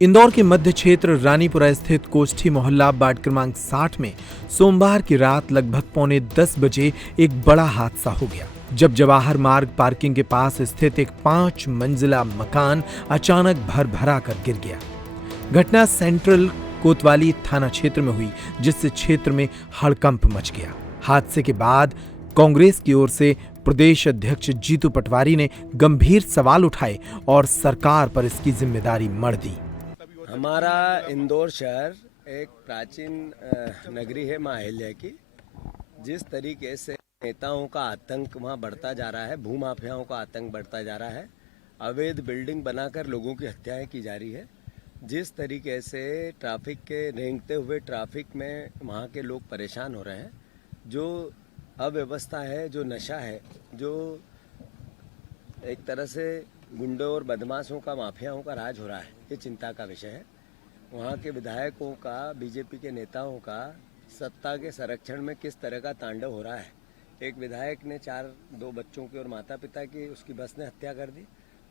इंदौर के मध्य क्षेत्र रानीपुरा स्थित कोष्ठी मोहल्ला वार्ड क्रमांक 60 में सोमवार की रात लगभग 9:45 बजे एक बड़ा हादसा हो गया, जब जवाहर मार्ग पार्किंग के पास स्थित एक 5 मंजिला मकान अचानक भर कर गिर गया। घटना सेंट्रल कोतवाली थाना क्षेत्र में हुई, जिससे क्षेत्र में हड़कंप मच गया। हादसे के बाद कांग्रेस की ओर से प्रदेश अध्यक्ष जीतू पटवारी ने गंभीर सवाल उठाए और सरकार पर इसकी जिम्मेदारी मढ़ दी। हमारा इंदौर शहर एक प्राचीन नगरी है मां अहिल्या की। जिस तरीके से नेताओं का आतंक वहां बढ़ता जा रहा है, भूमाफियाओं का आतंक बढ़ता जा रहा है, अवैध बिल्डिंग बनाकर लोगों की हत्याएं की जा रही है, जिस तरीके से ट्रैफिक के रेंगते हुए ट्रैफिक में वहाँ के लोग परेशान हो रहे हैं, जो अव्यवस्था है, जो नशा है, जो एक तरह से गुंडों और बदमाशों का, माफियाओं का राज हो रहा है, ये चिंता का विषय है। वहाँ के विधायकों का, बीजेपी के नेताओं का सत्ता के संरक्षण में किस तरह का तांडव हो रहा है। एक विधायक ने 2 बच्चों की और माता पिता की, उसकी बस ने हत्या कर दी।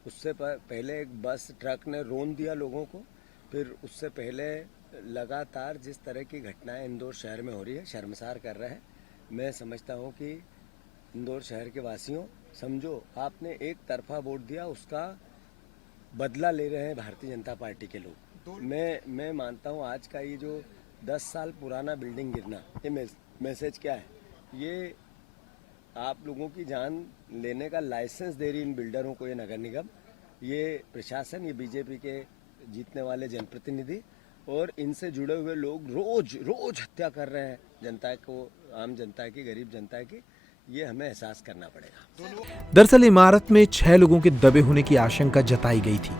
उससे पहले एक बस ट्रक ने रौंद दिया लोगों को। फिर उससे पहले लगातार जिस तरह की घटनाएं इंदौर शहर में हो रही है, शर्मसार कर रहे हैं। मैं समझता हूँ कि इंदौर शहर के वासियों, समझो आपने एक तरफा वोट दिया, उसका बदला ले रहे हैं भारतीय जनता पार्टी के लोग। मैं मानता हूँ आज का ये जो 10 साल पुराना बिल्डिंग गिरना, ये मैसेज क्या है? ये आप लोगों की जान लेने का लाइसेंस दे रही इन बिल्डरों को ये नगर निगम, ये प्रशासन, ये बीजेपी के जीतने वाले जनप्रतिनिधि और इनसे जुड़े हुए लोग रोज हत्या कर रहे हैं जनता को, आम जनता की, गरीब जनता की। ये हमें एहसास करना पड़ेगा। दरअसल इमारत में 6 लोगों के दबे होने की आशंका जताई गई थी।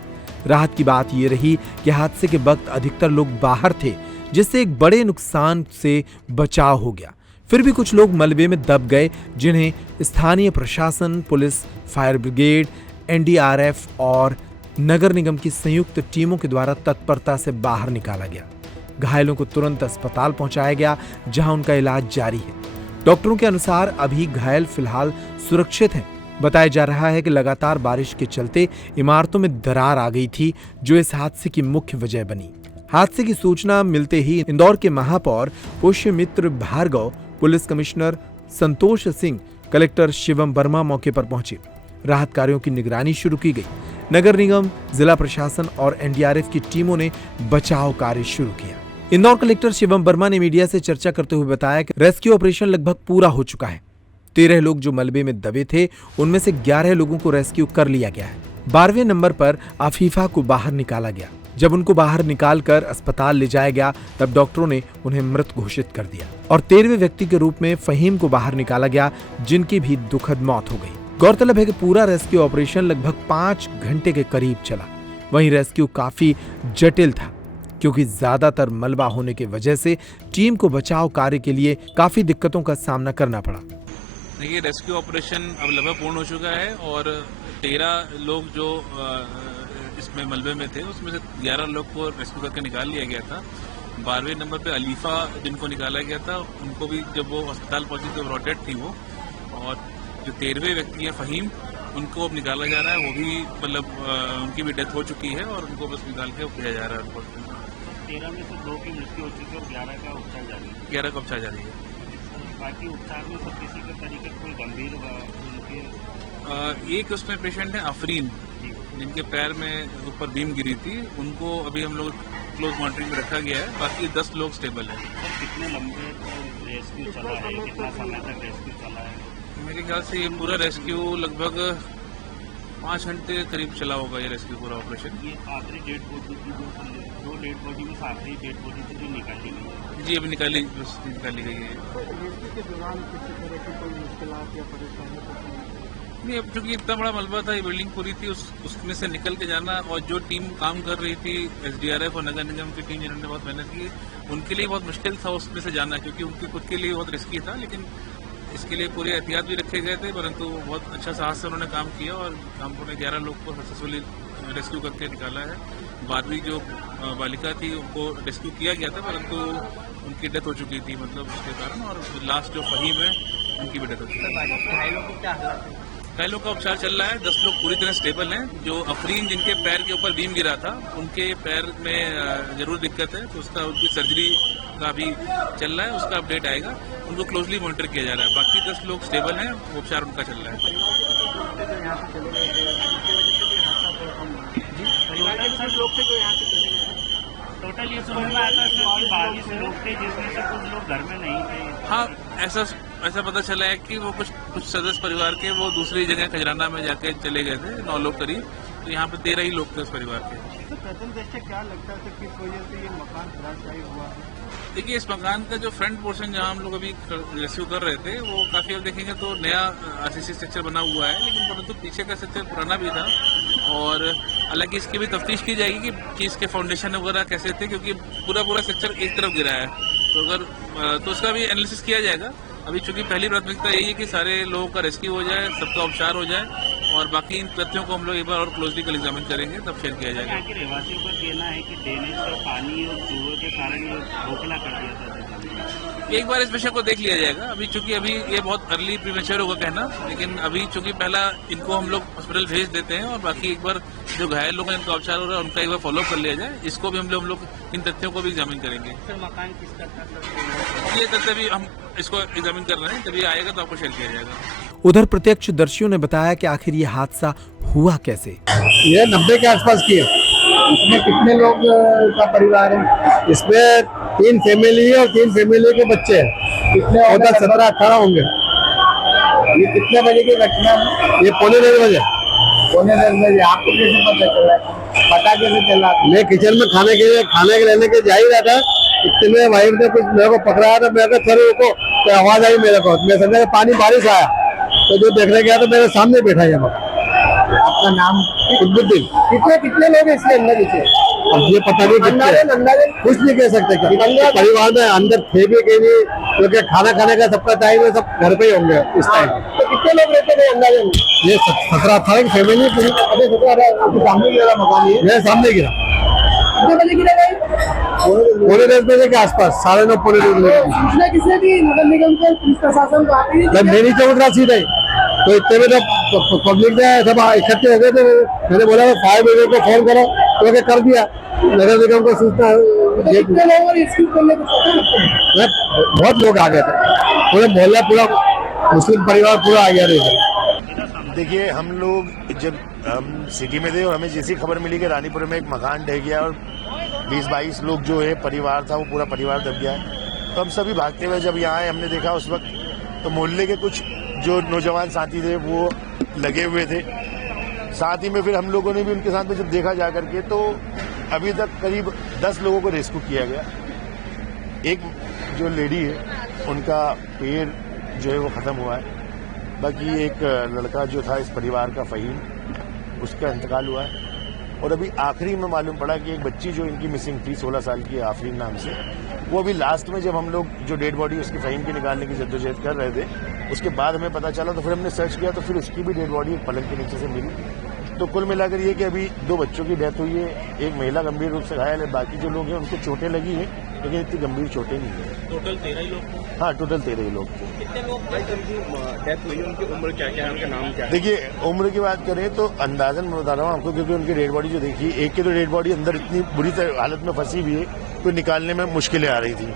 राहत की बात यह रही कि हादसे के वक्त अधिकतर लोग बाहर थे, जिससे एक बड़े नुकसान से बचाव हो गया। फिर भी कुछ लोग मलबे में दब गए, जिन्हें स्थानीय प्रशासन, पुलिस, फायर ब्रिगेड, एनडीआरएफ और नगर निगम की संयुक्त टीमों के द्वारा तत्परता से बाहर निकाला गया। घायलों को तुरंत अस्पताल पहुंचाया गया, जहां उनका इलाज जारी है। डॉक्टरों के अनुसार अभी घायल फिलहाल सुरक्षित हैं। बताया जा रहा है कि लगातार बारिश के चलते इमारतों में दरार आ गई थी, जो इस हादसे की मुख्य वजह बनी। हादसे की सूचना मिलते ही इंदौर के महापौर Pushyamitra Bhargava, police commissioner Santosh Singh, collector Shivam Verma मौके पर पहुंचे। राहत कार्यों की निगरानी शुरू की गई। नगर निगम, जिला प्रशासन और एनडीआरएफ की टीमों ने बचाव कार्य शुरू किया। इंदौर कलेक्टर शिवम वर्मा ने मीडिया से चर्चा करते हुए बताया कि रेस्क्यू ऑपरेशन लगभग पूरा हो चुका है। 13 लोग जो मलबे में दबे थे, उनमें से 11 लोगों को रेस्क्यू कर लिया गया है। 12वें नंबर पर अफीफा को बाहर निकाला गया। जब उनको बाहर निकालकर अस्पताल ले जाया गया, तब डॉक्टरों ने उन्हें मृत घोषित कर दिया और 13वें व्यक्ति के रूप में फहीम को बाहर निकाला गया, जिनकी भी दुखद मौत हो गई। गौरतलब है कि पूरा रेस्क्यू ऑपरेशन लगभग 5 घंटे के करीब चला। वहीं रेस्क्यू काफी जटिल था, क्योंकि ज्यादातर मलबा होने की वजह से टीम को बचाव कार्य के लिए काफी दिक्कतों का सामना करना पड़ा। देखिए, रेस्क्यू ऑपरेशन अब लगभग पूर्ण हो चुका है और 13 लोग जो इसमें मलबे में थे, उसमें से 11 लोग को रेस्क्यू करके निकाल लिया गया था। 12वें नंबर पे अलीफा जिनको निकाला गया था, उनको भी जब वो अस्पताल पहुंची तो रोटेट थी वो, और जो 13वें व्यक्ति हैं फहीम, उनको अब निकाला जा रहा है। वो भी मतलब उनकी भी डेथ हो चुकी है और उनको बस निकाल के किया जा रहा है। 13 में से 2 की मृत्यु हो चुकी है और 11 का उपचार जारी है। 11 का उपचार जारी है। बाकी उपचार में सब किसी के तरीके कोई गंभीर एक उसमें पेशेंट है आफरीन, जिनके पैर में ऊपर बीम गिरी थी, उनको अभी हम लोग क्लोज मॉनिटरिंग में रखा गया है। बाकी 10 लोग स्टेबल है। कितने लंबे रेस्क्यू चला है, कितना समय तक रेस्क्यू चला है? मेरे ख्याल से ये पूरा रेस्क्यू लगभग 5 घंटे करीब चला होगा, ये रेस्क्यू पूरा ऑपरेशन। ये आखिरी डेड बॉडी की जो डेड बॉडी में से आखिरी डेड बॉडी से जो निकाली गई है? जी, अभी निकाली गई है। के दौरान किसी तरह की कोई मुश्किलात या परेशानी नहीं, अब चूंकि इतना बड़ा मलबा था, ये बिल्डिंग पूरी थी, उसमें से निकल के जाना, और जो टीम काम कर रही थी, एसडीआरएफ और नगर निगम की टीम जिन्होंने बहुत मेहनत की, उनके लिए बहुत मुश्किल था उसमें से जाना, क्योंकि उनके खुद के लिए बहुत रिस्की था। लेकिन इसके लिए पूरे एहतियात भी रखे गए थे, परंतु बहुत अच्छा साहस से उन्होंने काम किया और उन्होंने 11 लोग को सक्सेसफुली रेस्क्यू करके निकाला है। 12वीं जो बालिका थी, उनको रेस्क्यू किया गया था, परंतु उनकी डेथ हो चुकी थी, मतलब उसके कारण। और लास्ट जो फहीम है, उनकी भी डेथ हो चुकी है। घायलों का उपचार चल रहा है। 10 लोग पूरी तरह स्टेबल हैं। जो अफरीन जिनके पैर के ऊपर बीम गिरा था, उनके पैर में जरूर दिक्कत है, तो उसका उनकी सर्जरी का भी चल रहा है, उसका अपडेट आएगा। उनको क्लोजली मॉनिटर किया जा रहा है। बाकी 10 लोग स्टेबल हैं, उपचार उनका चल रहा है। टोटल ये समझ में आता है कि 22 लोग थे, जिसमें से कुछ लोग घर में नहीं थे। हाँ, ऐसा पता चला है कि वो कुछ सदस्य परिवार के वो दूसरी जगह खजराना में जाके चले गए थे, 9 लोग करीब। तो यहाँ पे 13 ही लोग थे उस परिवार के। तो प्रथम दृष्टया क्या लगता है किस वजह से ये मकान धराशायी हुआ? देखिए, इस मकान का जो फ्रंट पोर्शन जहाँ हम लोग अभी रेस्क्यू कर रहे थे, वो काफी अब देखेंगे तो नया आरसीसी स्ट्रक्चर बना हुआ है, लेकिन परंतु पीछे का स्ट्रक्चर पुराना भी था। और हालांकि इसकी भी तफ्तीश की जाएगी कि इसके फाउंडेशन वगैरह कैसे थे, क्योंकि पूरा स्ट्रक्चर एक तरफ गिरा है। तो उसका भी एनालिसिस किया जाएगा। अभी चूंकि पहली प्राथमिकता यही है कि सारे लोगों का रेस्क्यू हो जाए, सबका उपचार हो जाए, और बाकी इन तथ्यों को हम लोग एक बार और क्लोजली कल एग्जामिन करेंगे, तब शेयर किया जाएगा। यहाँ के रहवासियों का कहना है कि ड्रेनेज का पानी और चूहों के कारण ये खोखला कर दिया था। एक बार इस विषय को देख लिया जाएगा। अभी ये बहुत अर्ली प्रीमेच्योर होगा कहना, लेकिन अभी चूंकि पहला इनको हम लोग हॉस्पिटल भेज देते हैं, और बाकी एक बार जो घायल लोग हैं, इनका उपचार हो रहा है, उनका एक बार फॉलोअप कर लिया जाए। इसको भी हम लोग इन तथ्यों को भी एग्जामिन करेंगे। सर, मकान किसका था? ये तथ्य भी हम इसको एग्जामिन कर रहे हैं, जब ये आएगा तो आपको शेयर किया जाएगा। उधर प्रत्यक्षदर्शियों ने बताया कि आखिर ये हादसा हुआ कैसे। ये 90 के आसपास की है। इसमें कितने लोग का परिवार है? इसमें 3 फैमिली है और 3 फैमिली के बच्चे हैं। कितने होगा? 17-18 होंगे। ये कितने बजे की घटना है? ये पौने 10 बजे। पौने 10 बजे। आपको कैसे पता चला? पता कैसे चला? मैं किचन में खाने के लेने के जा ही रहा था, इतने में वाइफ ने कुछ मेरे को पकड़ाया, तो मैं कहा चलो रुको, तो आवाज आई मेरे को। मैं समझा पानी बारिश आया, तो जो देखने गया तो मेरे सामने बैठा है। आपका नाम? कुतुबुद्दीन। कितने लोग हैं इसके अंदर? अब ये पता नहीं कितने, कुछ नहीं कह सकते। क्या परिवार में अंदर थे भी कि नहीं, क्योंकि खाना खाने का सबका टाइम है, सब घर पे ही होंगे इस टाइम। तो कितने लोग रहते थे अंदाजे में? ये 17-18 की फैमिली पूरी। सामने गिरा मकान? ये मेरे सामने गिरा। कितने बजे गिरा भाई? पौने 10 बजे के आसपास, 9:30 पौने 10 बजे। सूचना किसने दी? नगर निगम को, पुलिस प्रशासन को? आती नहीं? जब मेरी चौक रहा सीधे, तो इतने में तो पब्लिक ने सब इकट्ठे हो गए थे। मैंने बोला फायर ब्रिगेड को फोन करो, तो क्या कर दिया। नगर निगम को सूचना, कितने लोगों ने रेस्क्यू करने को सोचा? बहुत लोग आ गए थे। पूरे मोहल्ला, पूरा मुस्लिम परिवार पूरा आ गया था। देखिए, हम लोग जब हम सिटी में थे और हमें जैसी खबर मिली कि रानीपुर में एक मकान ढह गया और 20-22 लोग जो है परिवार था, वो पूरा परिवार दब गया है, तो हम सभी भागते हुए जब यहाँ आए, हमने देखा उस वक्त तो मोहल्ले के कुछ जो नौजवान साथी थे वो लगे हुए थे। साथ ही में फिर हम लोगों ने भी उनके साथ में जब देखा जा करके, तो अभी तक करीब 10 लोगों को रेस्क्यू किया गया। एक जो लेडी है, उनका पैर जो है वो ख़त्म हुआ है। बाकी एक लड़का जो था इस परिवार का, फ़हीम, उसका इंतकाल हुआ है। और अभी आखिरी में मालूम पड़ा कि एक बच्ची जो इनकी मिसिंग थी 16 साल की, आफरीन नाम से, वो अभी लास्ट में जब हम लोग जो डेड बॉडी उसकी फ़हीम की निकालने की जद्दोजहद कर रहे थे, उसके बाद हमें पता चला, तो फिर हमने सर्च किया, तो फिर उसकी भी डेड बॉडी एक पलंग के नीचे से मिली। तो कुल मिलाकर ये कि अभी 2 बच्चों की डेथ हुई है, एक महिला गंभीर रूप से घायल है, बाकी जो लोग हैं उनको चोटें लगी हैं, लेकिन इतनी गंभीर चोटें नहीं है। टोटल 13 ही लोग? हाँ, टोटल 13 ही लोग थे। कितने लोग डेथ हुई? उनकी उम्र क्या है? उनका नाम क्या है? देखिए, उम्र की बात करें तो अंदाजन मैं बता रहा हूँ आपको, क्योंकि उनकी डेड बॉडी जो देखी, एक की तो डेड बॉडी अंदर इतनी बुरी हालत में फंसी हुई है, तो निकालने में मुश्किलें आ रही थी।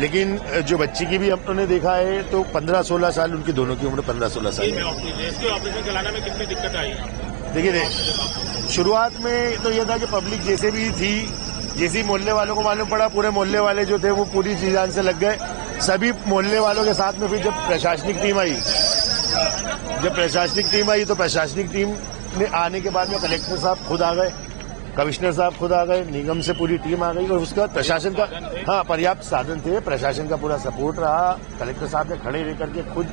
लेकिन जो बच्ची की भी हमने देखा है, तो 15-16 साल, उनकी दोनों की उम्र 15-16 साल है। रेस्क्यू ऑपरेशन चलाने में कितनी दिक्कत आई? देखिए, शुरुआत में तो यह था कि पब्लिक जैसे भी थी, जैसे ही मोहल्ले वालों को मालूम पड़ा, पूरे मोहल्ले वाले जो थे वो पूरी जी जान से लग गए। सभी मोहल्ले वालों के साथ में फिर जब प्रशासनिक टीम आई, तो प्रशासनिक टीम ने आने के बाद में कलेक्टर साहब खुद आ गए, कमिश्नर साहब खुद आ गए, निगम से पूरी टीम आ गई, और उसके बाद प्रशासन का पर्याप्त साधन थे, प्रशासन का पूरा सपोर्ट रहा। कलेक्टर साहब ने खड़े रह करके खुद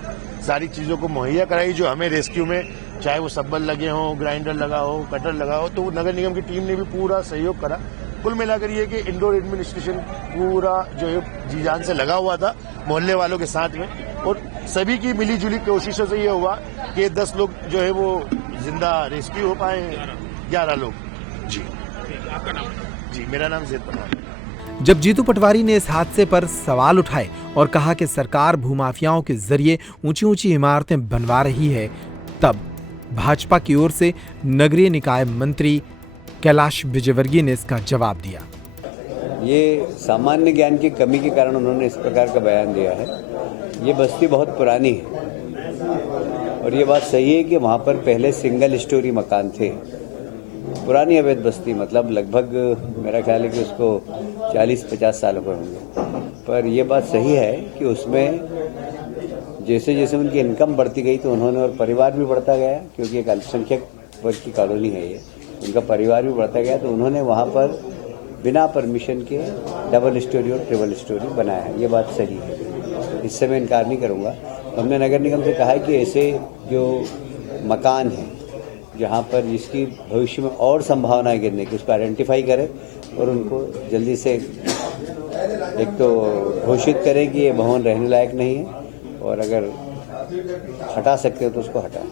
सारी चीज़ों को मुहैया कराई जो हमें रेस्क्यू में, चाहे वो सब्बल लगे हों, ग्राइंडर लगा हो, कटर लगा हो, तो नगर निगम की टीम ने भी पूरा सहयोग करा। कुल मिलाकर ये कि इंडोर एडमिनिस्ट्रेशन पूरा जो है जी जान से लगा हुआ था मोहल्ले वालों के साथ में, और सभी की मिली जुली कोशिशों से ये हुआ कि 10 लोग जो है वो जिंदा रेस्क्यू हो पाए हैं, 11 लोग। जी, आपका नाम? जी, मेरा नाम ज़ैद परवान। जब जीतू पटवारी ने इस हादसे पर सवाल उठाए और कहा कि सरकार भूमाफियाओं के जरिए ऊंची ऊंची इमारतें बनवा रही है, तब भाजपा की ओर से नगरीय निकाय मंत्री कैलाश विजयवर्गीय ने इसका जवाब दिया। ये सामान्य ज्ञान की कमी के कारण उन्होंने इस प्रकार का बयान दिया है। ये बस्ती बहुत पुरानी है और ये बात सही है कि वहाँ पर पहले सिंगल स्टोरी मकान थे। पुरानी अवैध बस्ती, मतलब लगभग मेरा ख्याल है कि उसको 40-50 साल हो होंगे। पर यह बात सही है कि उसमें जैसे जैसे उनकी इनकम बढ़ती गई तो उन्होंने, और परिवार भी बढ़ता गया क्योंकि एक अल्पसंख्यक वर्ग की कॉलोनी है ये, उनका परिवार भी बढ़ता गया तो उन्होंने वहाँ पर बिना परमिशन के डबल स्टोरी और ट्रिपल स्टोरी बनाया है। ये बात सही है, इससे मैं इनकार नहीं करूँगा। हमने नगर निगम से कहा है कि ऐसे जो मकान हैं जहाँ पर जिसकी भविष्य में और संभावनाएं गिरने की, उसको आइडेंटिफाई करें और उनको जल्दी से एक तो घोषित करें कि ये भवन रहने लायक नहीं है और अगर हटा सकते हो तो उसको हटाएं।